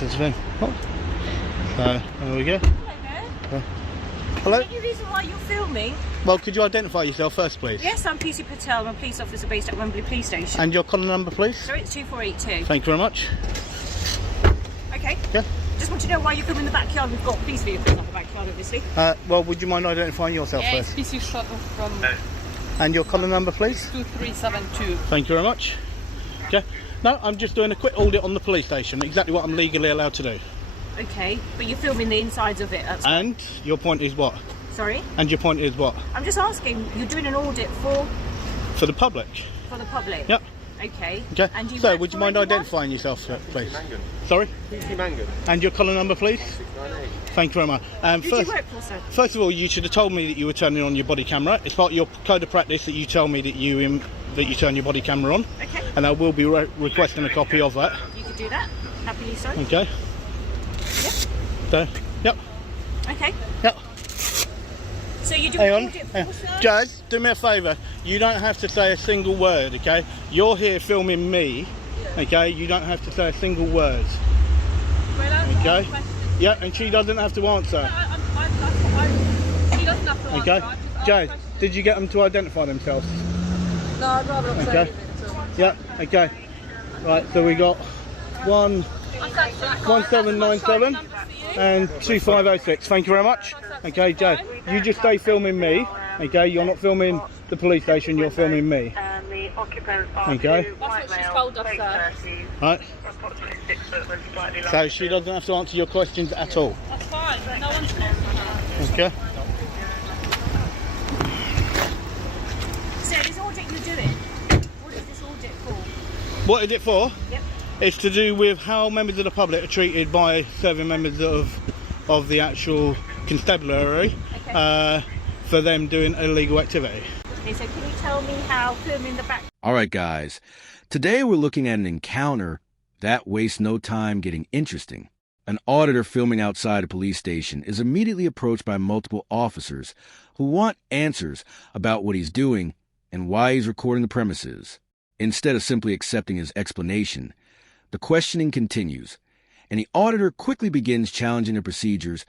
This is the thing. Oh. So, there we go. Hello? Is there any reason why you're filming? Well, could you identify yourself first, please? Yes, I'm PC Patel. I'm a police officer based at Wembley Police Station. And your collar number, please? So it's 2482. Thank you very much. Okay. Yeah. Just want to know why you're filming the backyard. We've got police vehicles in the backyard, obviously. Well, would you mind identifying yourself first? It's PC shuttle from And your collar number, please? 2372. Thank you very much. Okay. No, I'm just doing a quick audit on the police station. Exactly what I'm legally allowed to do. Okay, but you're filming the insides of it. And your point is what? Sorry? And your point is what? I'm just asking, you're doing an audit for? For the public. For the public? Yep. Okay. Okay. And So, would you mind identifying yourself, please? Sorry? PC Mangan. And your collar number, please? 698. Thank you very much. Who do you work for, sir? First of all, you should have told me that you were turning on your body camera. It's part of your code of practice that you tell me that you turn your body camera on. Okay. And I will be requesting a copy of that. You could do that. Happily so. Okay. Yep. So, yep. Okay. Yep. So you're doing Hang an audit on. for, sir? Jazz, do me a favour. You don't have to say a single word, okay? You're here filming me, okay? You don't have to say a single word. Okay? Yeah, and she doesn't have to answer. She doesn't have to Okay? answer. Jazz, did you get them to identify themselves? No, I'd rather not say Okay. anything. Yeah, okay. Right, so we got 1797 and 2506. Thank you very much. Okay, Jay, you just stay filming me. Okay, you're not filming the police station, you're filming me. Okay. That's what she's told us, sir. Right. So she doesn't have to answer your questions at all. That's fine. No one's answering. Okay. So this audit you're doing, what is this audit for? What is it for? Yep. It's to do with how members of the public are treated by serving members of the actual constabulary, Okay. for them doing illegal activity. Okay, so can you tell me how filming the back... Alright guys, today we're looking at an encounter that wastes no time getting interesting. An auditor filming outside a police station is immediately approached by multiple officers who want answers about what he's doing and why he's recording the premises. Instead of simply accepting his explanation, the questioning continues, and the auditor quickly begins challenging the procedures,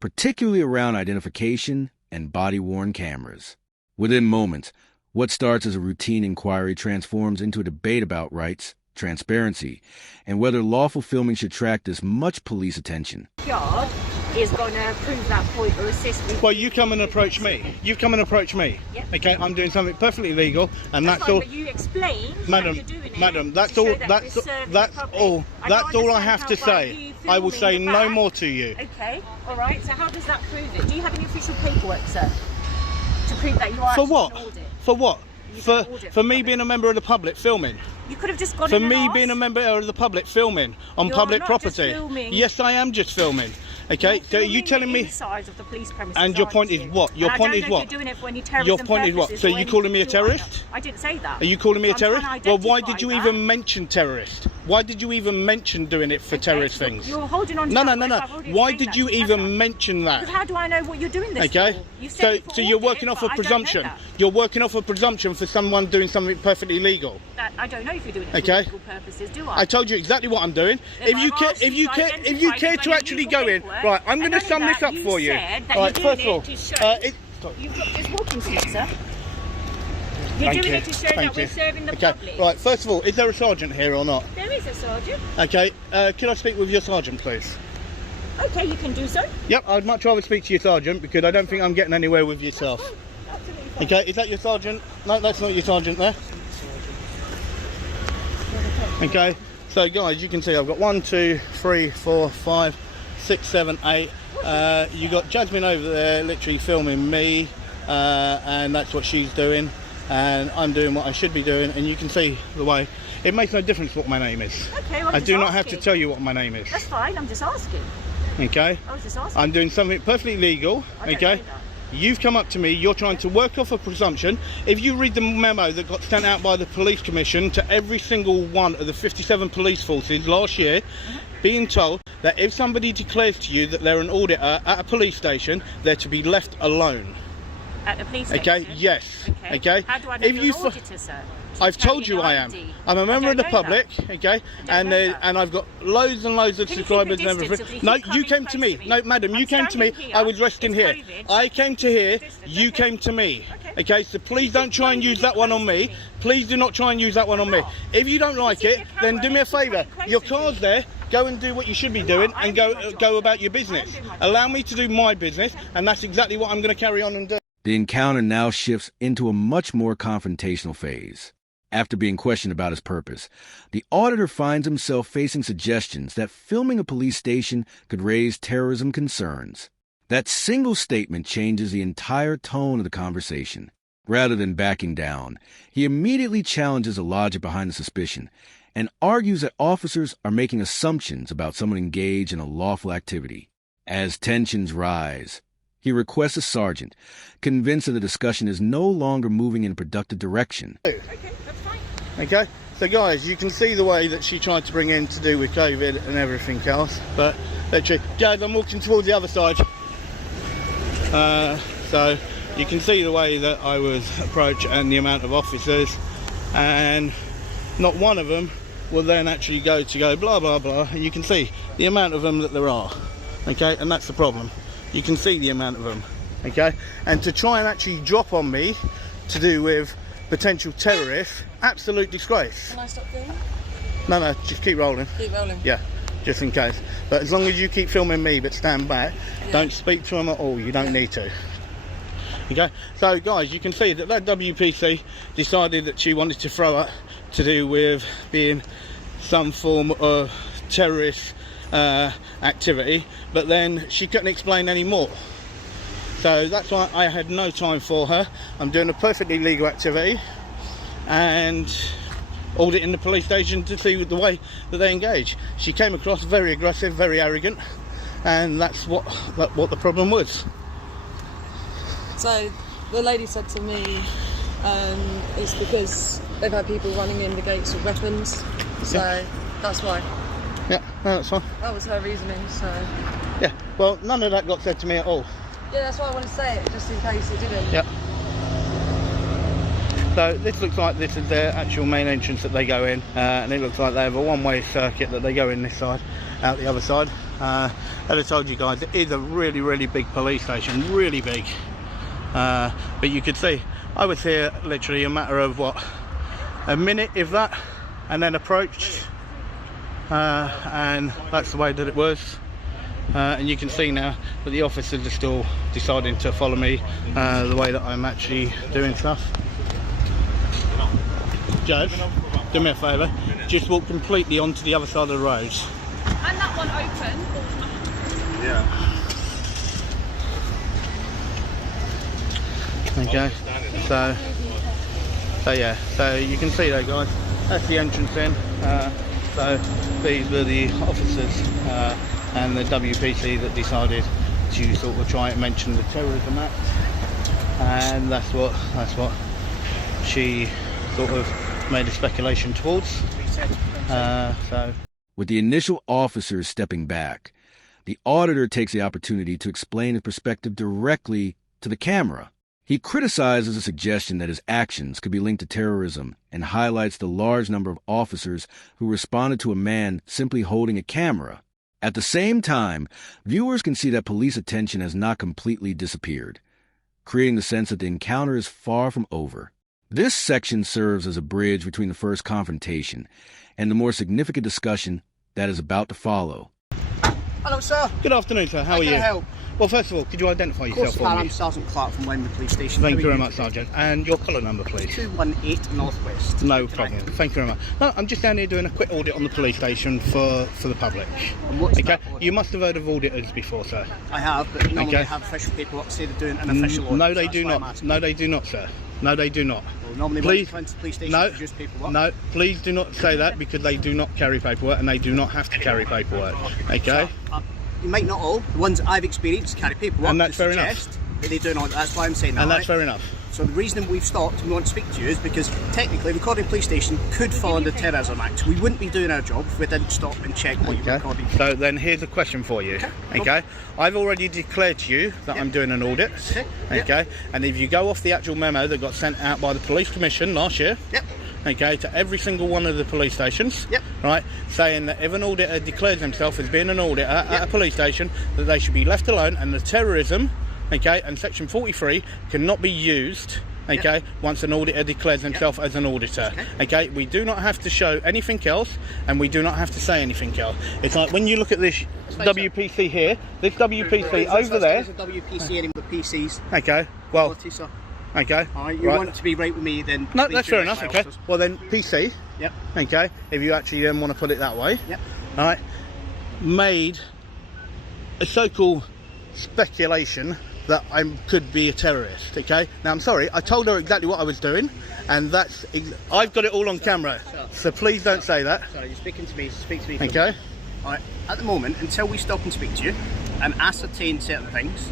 particularly around identification and body-worn cameras. Within moments, what starts as a routine inquiry transforms into a debate about rights, transparency, and whether lawful filming should attract this much police attention. Yard is going to prove that point or assist me. Well, you come and approach me. You come and approach me. Yep. Okay, I'm doing something perfectly legal, and that's fine, all. But you explain Madam, how you're doing it madam, that's to all. show that That's we're serving that's the public. all. I That's don't all I understand have to how by say. you I will say filming the no back- more to you. Okay, all right. So how does that prove it? Do you have any official paperwork, sir, to prove that you are For actually what? an audit? For what? You For did an audit for for me public. being a member of the public filming. You could have just gone For in and me asked. being a member of the public filming on You're public not just property. filming. Yes, I am just filming. Okay, You're so you filming telling the me? inside of the police premises, And your aren't point is you? what? Your And point I is don't know what? if you're doing it for any terrorism Your point is what? purposes So or you calling me a anything, do I know? terrorist? I didn't say that. Are you calling me a I'm trying to terrorist? Well, why did identify you that. even mention terrorist? Why did you even mention doing it for Okay, terrorist so things? You're holding on to No, that no, no, word. no. I've already Why explained did that. you Have even I? mention that? Because how do I know what you're doing this Okay, for? You said so it for so you're audit, working off but a I don't know presumption. that. You're working off a presumption for someone doing something perfectly legal. That I don't know if you're doing it for Okay. legal purposes, do I? I told you exactly what I'm doing. If If you I've care, asked if you you to care, identify if you it care by to your actually legal go in, paperwork, right? I'm going to and sum only this up that for you. you said that Right, you're first doing of all, it to show- it, You've got this walking stick, sir. You're Thank doing you. it to show Thank that we're you. serving the Okay, public. right. First of all, is there a sergeant here or not? There is a sergeant. Okay, can I speak with your sergeant, please? Okay, you can do so. Yep, I'd much rather speak to your sergeant because I don't think I'm getting anywhere with yourself. Absolutely fine. Okay, is that your sergeant? No, that's not your sergeant there. Okay, so guys, you can see I've got 1, 2, 3, 4, 5, 6, 7, 8. You got Jasmine over there literally filming me, and that's what she's doing, and I'm doing what I should be doing, and you can see the way. It makes no difference what my name is. Okay, well, I'm I just do not have to asking. tell you what my name is. That's fine, I'm just asking. Okay? I was just asking. I'm doing something perfectly legal. I don't Okay? know that. You've come up to me, you're trying to work off a presumption. If you read the memo that got sent out by the police commission to every single one of the 57 police forces last year, being told that if somebody declares to you that they're an auditor at a police station, they're to be left alone. At the police Okay? station? Yes. Okay? How do I know If you're you an fi- auditor, sir? I've told you I am. I'm a member of the public, okay, and I've got loads and loads of subscribers and everything. No, you came to me. No, madam, you came to me. I was resting here. I came to here. You came to me. Okay, so please don't try and use that one on me. Please do not try and use that one on me. If you don't like it, then do me a favour. Your car's there. Go and do what you should be doing and go about your business. Allow me to do my business, and that's exactly what I'm going to carry on and do. The encounter now shifts into a much more confrontational phase. After being questioned about his purpose, the auditor finds himself facing suggestions that filming a police station could raise terrorism concerns. That single statement changes the entire tone of the conversation. Rather than backing down, he immediately challenges the logic behind the suspicion and argues that officers are making assumptions about someone engaged in a lawful activity. As tensions rise, he requests a sergeant, convinced that the discussion is no longer moving in a productive direction. Okay, that's fine. Okay, so guys, you can see the way that she tried to bring in to do with COVID and everything else, but literally, Jade, I'm walking towards the other side. So you can see the way that I was approached and the amount of officers, and not one of them will then actually go blah blah blah, and you can see the amount of them that there are. Okay, and that's the problem. You can see the amount of them. Okay, and to try and actually drop on me to do with potential terrorists, absolute disgrace. Can I stop filming? No, just keep rolling. Keep rolling. Yeah, just in case. But as long as you keep filming me but stand back, don't speak to them at all. You don't need to. Okay, so guys, you can see that WPC decided that she wanted to throw up to do with being some form of terrorist activity, but then she couldn't explain any more. So that's why I had no time for her. I'm doing a perfectly legal activity and auditing the police station to see the way that they engage. She came across very aggressive, very arrogant, and that's what the problem was. So the lady said to me, it's because they've had people running in the gates with weapons, so that's why. Yeah, no, that's fine. That was her reasoning, so... Yeah, well, none of that got said to me at all. Yeah, that's why I want to say it, just in case it didn't. Yeah. So this looks like this is their actual main entrance that they go in, and it looks like they have a one-way circuit that they go in this side, out the other side. As I told you guys, it is a really, really big police station, really big. But you could see, I was here literally a matter of, what, a minute, if that, and then approached, and that's the way that it was. And you can see now that the officers are still deciding to follow me the way that I'm actually doing stuff. Jade, do me a favour, just walk completely onto the other side of the road. And that one open. Yeah. Okay, so yeah, so you can see there, guys, that's the entrance in. So these were the officers and the WPC that decided to sort of try and mention the terrorism act, and that's what she sort of made a speculation towards. So with the initial officers stepping back, the auditor takes the opportunity to explain his perspective directly to the camera. He criticizes the suggestion that his actions could be linked to terrorism and highlights the large number of officers who responded to a man simply holding a camera. At the same time, viewers can see that police attention has not completely disappeared, creating the sense that the encounter is far from over. This section serves as a bridge between the first confrontation and the more significant discussion that is about to follow. Hello, sir. good afternoon, sir. How are you? Can I help? Well, first of all, could you identify yourself for me? I'm Sergeant Clark from Wembley Police Station. Thank you very much, Sergeant. And your colour number, please. 218 Northwest. No problem. Thank you very much. No, I'm just down here doing a quick audit on the police station for the public. And what's Okay, that audit? you must have heard of auditors before, sir. I have, but normally Okay. they have official paperwork say they're doing an official audit. No, they so do that's why I'm not. asking. No, they do not, sir. No, they do not. Well, normally Please, when you come to the police station, no, you produce paperwork. no, please do not say that, because they do not carry paperwork and they do not have to carry paperwork. Okay? You might not all. The ones that I've experienced carry paperwork. And that's to fair enough. suggest that they do not. That's why I'm saying that. And that's right? fair enough. So the reason we've stopped and we want to speak to you is because technically recording police station could fall under the Terrorism Act. We wouldn't be doing our job if we didn't stop and check what you're recording. So then here's a question for you. Okay? I've already declared to you that I'm doing an audit. Okay. Okay? And if you go off the actual memo that got sent out by the Police Commission last year, Yep. okay, to every single one of the police stations, Yep. right, saying that if an auditor declares himself as being an auditor at a police station, that they should be left alone, and the terrorism, okay, and section 43 cannot be used, okay, once an auditor declares himself as an auditor. Okay, we do not have to show anything else, and we do not have to say anything else. It's like when you look at this WPC here, this WPC over there. There's a WPC and the PCs. Okay, well, Quality, sir. okay. Alright, you want to be right with me, then. No, please that's do fair it, enough. my Okay. officers. Well then, PC. Yep. Okay. If you actually then want to put it that way. Yep. All right. Made a so-called speculation that I could be a terrorist. Okay. Now I'm sorry. I told her exactly what I was doing, and I've got it all on camera. So please don't say that. Sorry, you're speaking to me. Speak to me. Okay. Alright. At the moment, until we stop and speak to you and ascertain certain things,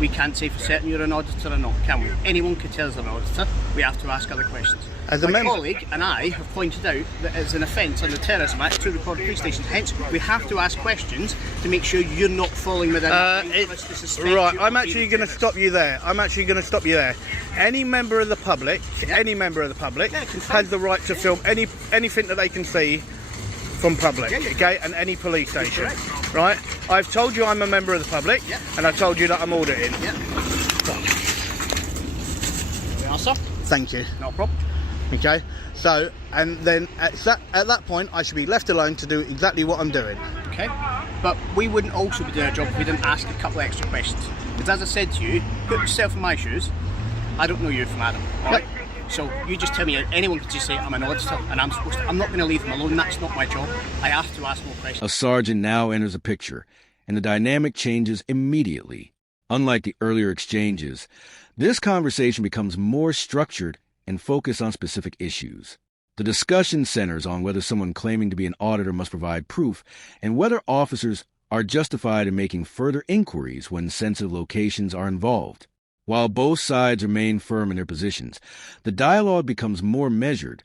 we can't say for certain you're an auditor or not, can we? Anyone could tell us an auditor. We have to ask other questions. As a My member- colleague and I have pointed out that it's an offence under Terrorism Act to record police stations. Hence, we have to ask questions to make sure you're not falling within. Right, I'm actually going to stop you there. Any member of the public, has the right to film anything that they can see from public, okay, and any police station, right? I've told you I'm a member of the public, and I've told you that I'm auditing. Yeah. There we are, sir. Thank you. No problem. Okay, so, and then at that point, I should be left alone to do exactly what I'm doing. Okay, but we wouldn't also be doing our job if we didn't ask a couple of extra questions. Because as I said to you, put yourself in my shoes. I don't know you from Adam, alright? So you just tell me, anyone could just say I'm an auditor, and I'm not going to leave them alone. That's not my job. I have to ask more questions. A sergeant now enters the picture, and the dynamic changes immediately. Unlike the earlier exchanges, this conversation becomes more structured and focused on specific issues. The discussion centers on whether someone claiming to be an auditor must provide proof, and whether officers are justified in making further inquiries when sensitive locations are involved. While both sides remain firm in their positions, the dialogue becomes more measured,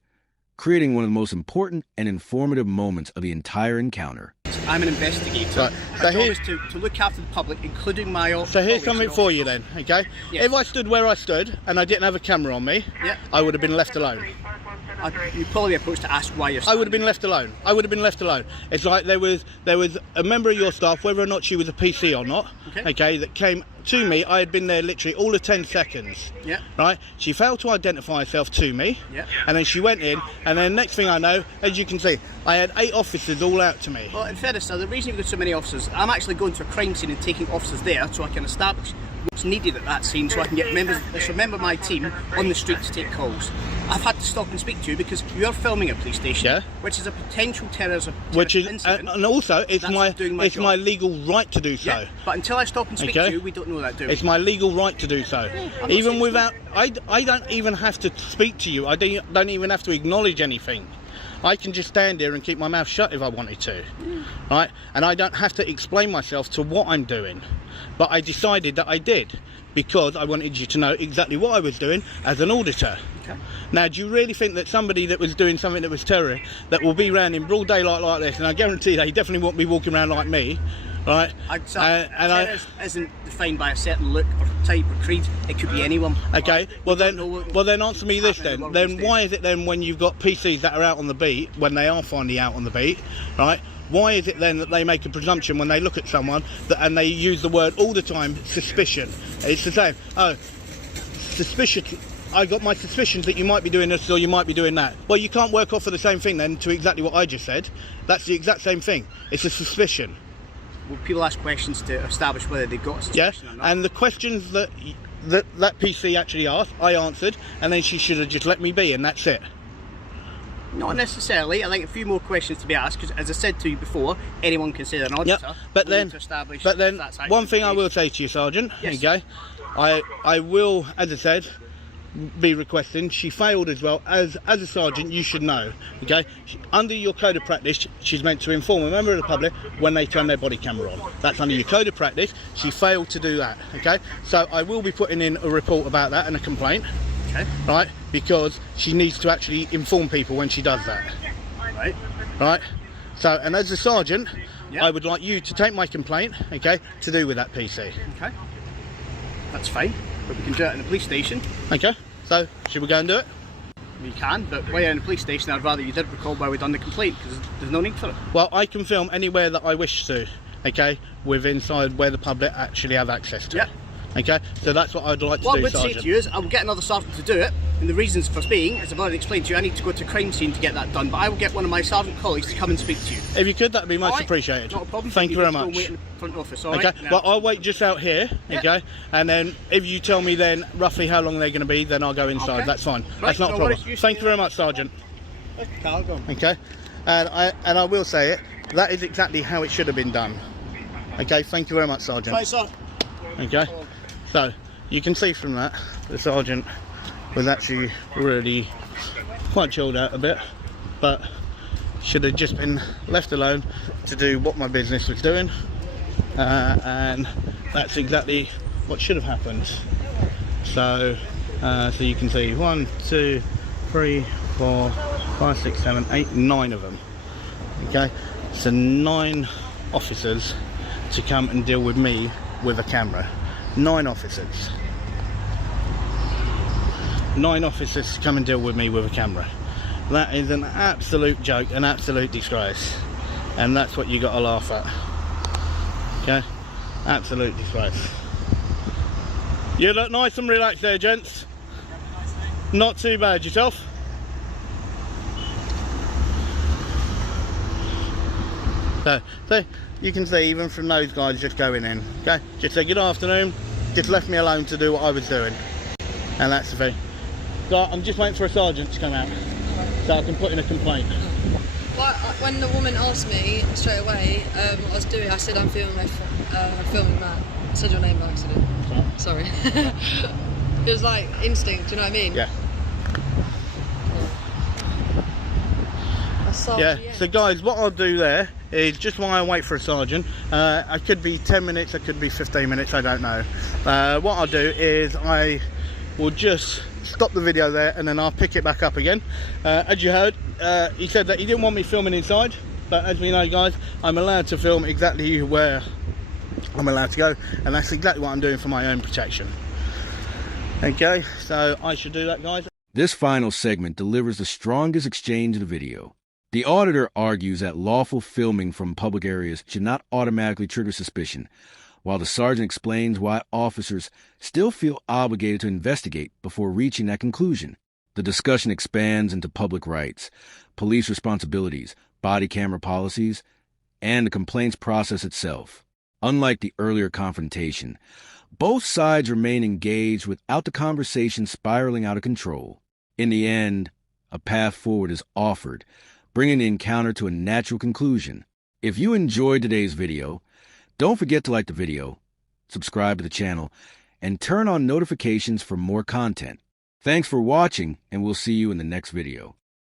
creating one of the most important and informative moments of the entire encounter. I'm an investigator. Right. So My job is to look after the public, including my So here's something for you then, okay? Yes. If I stood where I stood and I didn't have a camera on me, I would have been left alone. You'd probably be approached to ask why you're I would have been left alone. It's like there was a member of your staff, whether or not she was a PC or not, okay, that came to me. I had been there literally all of 10 seconds. Yeah. Right? She failed to identify herself to me. Yeah. And then she went in, and then next thing I know, as you can see, I had 8 officers all out to me. Well, in fairness, sir, the reason you've got so many officers, I'm actually going to a crime scene and taking officers there so I can establish what's needed at that scene, so I can get members of my team on the street to take calls. I've had to stop and speak to you because you're filming a police station, which is a potential terrorism incident. And also it's my legal right to do so. Yeah, but until I stop and speak to you, we don't know that, do we? It's my legal right to do so. Even without, I don't even have to speak to you. I don't even have to acknowledge anything. I can just stand here and keep my mouth shut if I wanted to, right? And I don't have to explain myself to what I'm doing. But I decided that I did because I wanted you to know exactly what I was doing as an auditor. Okay. Now, do you really think that somebody that was doing something that was terrorist, that will be around in broad daylight like this, and I guarantee they definitely won't be walking around like me, right? Terrorist isn't defined by a certain look or type or creed. It could be anyone. Okay. Well then answer me this then. Then why is it then when you've got PCs that are out on the beat, when they are finally out on the beat, right? Why is it then that they make a presumption when they look at someone and they use the word all the time, suspicion? It's the same. Oh, suspicion. I got my suspicions that you might be doing this or you might be doing that. Well, you can't work off of the same thing then to exactly what I just said. That's the exact same thing. It's a suspicion. Well, people ask questions to establish whether they've got a suspicion or not. And the questions that PC actually asked, I answered, and then she should have just let me be, and that's it. Not necessarily. I think a few more questions to be asked, because as I said to you before, anyone can say they're an auditor. Yep. But then one thing I will say to you, Sergeant, okay, I will, as I said, be requesting, she failed as well. As a sergeant, you should know, okay, under your code of practice, she's meant to inform a member of the public when they turn their body camera on. That's under your code of practice. She failed to do that, okay, so I will be putting in a report about that and a complaint. Okay. Right, because she needs to actually inform people when she does that. Right. Right. So, and as a sergeant, I would like you to take my complaint, okay, to do with that PC. Okay. That's fine, but we can do it in the police station. Okay. So, should we go and do it? You can, but while you're in the police station, I'd rather you did record while we've done the complaint, because there's no need for it. Well, I can film anywhere that I wish to, okay, with inside where the public actually have access to. Yeah. Okay, so that's what I'd like to What do, I would Sergeant. say to you is, I will get another sergeant to do it, and the reasons for being, as I've already explained to you, I need to go to a crime scene to get that done, but I will get one of my sergeant colleagues to come and speak to you. If you could, that'd be much Alright, appreciated. Not a problem. Thank you very Go and much. wait in the front office, all Okay, right? well, I'll wait just out here, Yeah. okay, and then if you tell me then roughly how long they're going to be, then I'll go inside. Okay. That's fine. Right, That's not a no problem. worries. Thank you very much, Sergeant. Carl, go on. Okay, and I will say it. That is exactly how it should have been done. Okay, thank you very much, Sergeant. Right, sir. Okay, so you can see from that the sergeant was actually really quite chilled out a bit, but should have just been left alone to do what my business was doing, and that's exactly what should have happened. So so you can see 1, 2, 3, 4, 5, 6, 7, 8, 9 of them. Okay, so 9 officers to come and deal with me with a camera. 9 officers. 9 officers to come and deal with me with a camera. That is an absolute joke, an absolute disgrace. And that's what you got to laugh at. Okay? Absolute disgrace. You look nice and relaxed there, gents. Not too bad. Yourself? So you can see even from those guys just going in. Okay? Just say good afternoon. Just left me alone to do what I was doing. And that's the thing. So I'm just waiting for a sergeant to come out so I can put in a complaint. Well, when the woman asked me straight away what I was doing, I said I'm filming that. I said your name by accident. Sorry. It was like instinct, do you know what I mean? Yeah. Yeah. So guys, what I'll do there is just while I wait for a sergeant, I could be 10 minutes, I could be 15 minutes, I don't know. What I'll do is I will just stop the video there and then I'll pick it back up again. As you heard, he said that he didn't want me filming inside, but as we know, guys, I'm allowed to film exactly where I'm allowed to go, and that's exactly what I'm doing for my own protection. Okay, so I should do that, guys. This final segment delivers the strongest exchange of the video. The auditor argues that lawful filming from public areas should not automatically trigger suspicion, while the sergeant explains why officers still feel obligated to investigate before reaching that conclusion. The discussion expands into public rights, police responsibilities, body camera policies, and the complaints process itself. Unlike the earlier confrontation, both sides remain engaged without the conversation spiraling out of control. In the end, a path forward is offered, bringing the encounter to a natural conclusion. If you enjoyed today's video, don't forget to like the video, subscribe to the channel, and turn on notifications for more content. Thanks for watching, and we'll see you in the next video.